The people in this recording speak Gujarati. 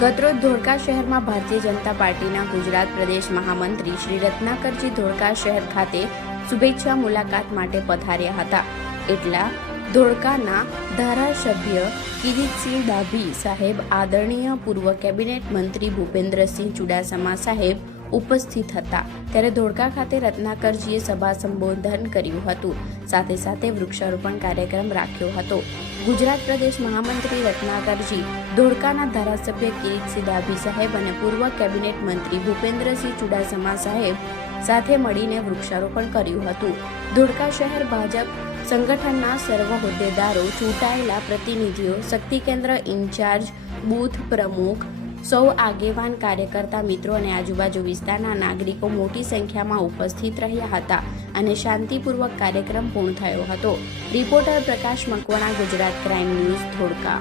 ગતરોજ ધોળકા શહેરમાં ભારતીય જનતા પાર્ટીના ગુજરાત પ્રદેશ મહામંત્રી શ્રી રત્નાકરજી ધોળકા શહેર ખાતે શુભેચ્છા મુલાકાત માટે પધાર્યા હતા. એટલા ધોળકાના ધારાસભ્ય કિરીટસિંહ ડાભી સાહેબ, આદરણીય પૂર્વ કેબિનેટ મંત્રી ભૂપેન્દ્રસિંહ ચુડાસમા સાહેબ ઉપસ્થિત હતા. ત્યારે ધોળકા ખાતે રત્નાકરજીએ સભા સંબોધન કર્યું હતું. સાથે સાથે વૃક્ષારોપણ કાર્યક્રમ રાખ્યો હતો. ગુજરાત પ્રદેશ મહામંત્રી રત્નાકરજી ધોળકાના ધારાસભ્ય કિરીટસિંહ ડાભી સાહેબ અને પૂર્વ કેબિનેટ મંત્રી ભૂપેન્દ્રસિંહ ચુડાસમા સાહેબ સાથે મળીને વૃક્ષારોપણ કર્યું હતું. ધોળકા શહેર ભાજપ સંગઠનના સર્વ હોદ્દેદારો, ચૂંટાયેલા પ્રતિનિધિઓ, શક્તિ કેન્દ્ર ઇન્ચાર્જ, બૂથ પ્રમુખ, સૌ આગેવાન, કાર્યકર્તા મિત્રો અને આજુબાજુ વિસ્તારના નાગરિકો મોટી સંખ્યામાં ઉપસ્થિત રહ્યા હતા અને શાંતિપૂર્વક કાર્યક્રમ પૂર્ણ થયો હતો. રિપોર્ટર પ્રકાશ મકવાણા, ગુજરાત ક્રાઇમ ન્યૂઝ, ધોળકા.